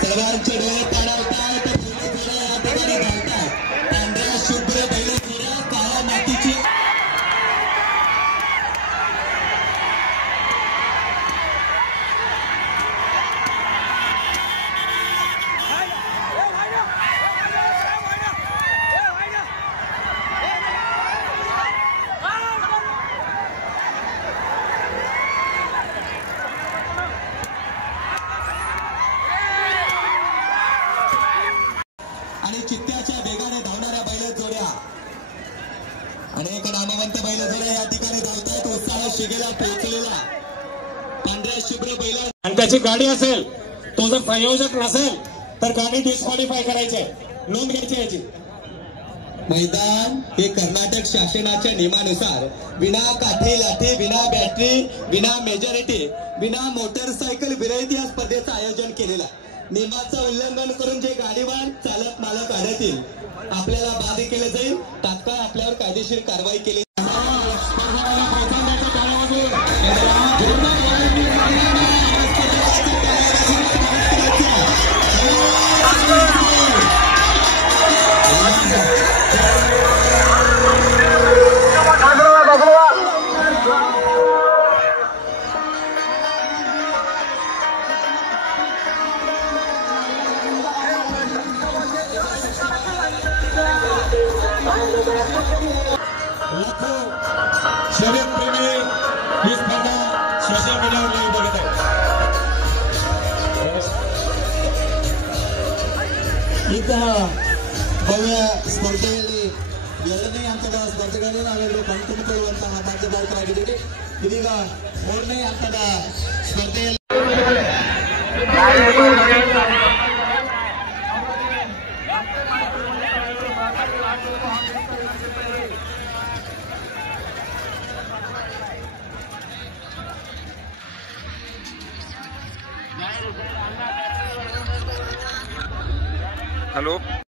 सर्वांचे डोळे पाडवतात, पांढऱ्या शुभ्र बैल काळ्या मातीची आणि चित्त्याच्या वेगाने धावणाऱ्या बैल जोड्या अनेक नामवंत बैल जोड्या या ठिकाणी धावतात. उत्साह शिगेला पोहोचलेला पांढऱ्या शुभ्र बैल आणि त्याची गाडी असेल, तो जर संयोजक नसेल तर गाडी डिस्क्वालिफाय करायची, नोंद घ्यायची याची. मैदान हे कर्नाटक शासनाच्या नियमानुसार विना काठी लाठी, विना बॅटरी, विना मेजॉरिटी, विना मोटरसायकल विरहित या स्पर्धेचं आयोजन केलेलं आहे. नियमाचं उल्लंघन करून जे गाडीवान चालक मालक आढळतील आपल्याला बाद केले जाईल. तात्काळ आपल्यावर कायदेशीर कारवाई केली. शर्यतप्रेमी ही स्पर्धा सोशल मीडियावर लाईव्ह बघत आहे. इथं भव्य स्पर्धेಯಲ್ಲಿ ಎರಡನೇ ಹಂತದ ಸ್ಪರ್ಧೆಗಳನ್ನು ನಾವೆಲ್ಲರೂ ಕಣ್ತುಂಬಿಕೊಳ್ಳುವಂತಹ ಭಾಗ್ಯದಾಯಕರಾಗಿದ್ದೀವಿ. ಇದೀಗ ಮೂರನೇ ಹಂತದ ಸ್ಪರ್ಧೆಯಲ್ಲಿ हेलो